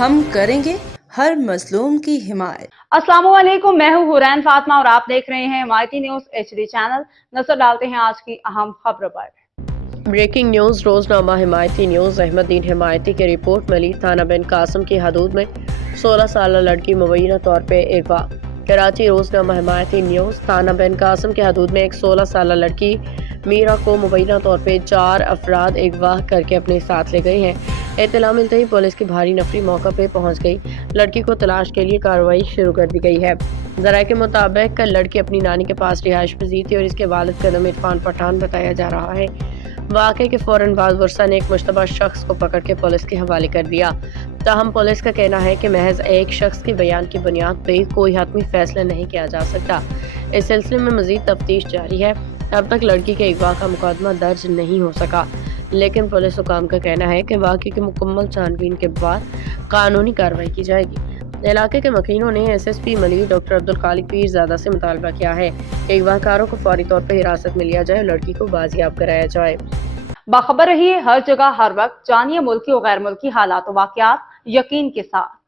ہم کریں گے ہر مظلوم کی حمایت۔ السلام علیکم، میں ہوں حورین فاطمہ اور آپ دیکھ رہے ہیں حمایتی نیوز HD چینل۔ نظر ڈالتے ہیں آج کی اہم خبروں پر۔ بریکنگ نیوز روزنامہ حمایتی نیوز۔ احمد دین حمایتی کی رپورٹ ملی، تھانہ بن قاسم کی حدود میں 16 سالہ لڑکی مبینہ طور پہ اغوا۔ کراچی۔ روزنامہ حمایتی نیوز۔ تھانہ بن قاسم کی حدود میں ایک 16 سالہ لڑکی میرا کو مبینہ طور پہ 4 افراد اغوا کر کے اپنے ساتھ لے گئے ہیں۔ اطلاع ملتے ہی پولیس کی بھاری نفری موقع پہ پہنچ گئی۔ لڑکی کو تلاش کے لیے کارروائی شروع کر دی گئی ہے۔ ذرائع کے مطابق لڑکی اپنی نانی کے پاس رہائش پذیر تھی اور اس کے والد کا نام عرفان پٹھان بتایا جا رہا ہے۔ واقعے کے فوراً بعد ورثاء نے ایک مشتبہ شخص کو پکڑ کے پولیس کے حوالے کر دیا۔ تاہم پولیس کا کہنا ہے کہ محض ایک شخص کے بیان کی بنیاد پہ کوئی حتمی فیصلہ نہیں کیا جا سکتا۔ اس سلسلے میں مزید تفتیش جاری ہے۔ اب تک لڑکی کے اغوا کا مقدمہ درج نہیں ہو سکا، لیکن پولیس حکام کا کہنا ہے کہ واقعے کی مکمل چھان بین کے بعد قانونی کارروائی کی جائے گی۔ علاقے کے مکینوں نے SSP ملی ڈاکٹر عبدالخالق پیرزادہ سے مطالبہ کیا ہے کہ اغوا کاروں کو فوری طور پر حراست میں لیا جائے اور لڑکی کو بازیاب کرایا جائے۔ باخبر رہیے ہر جگہ ہر وقت، جانیے ملکی و غیر ملکی حالات و واقعات یقین کے ساتھ۔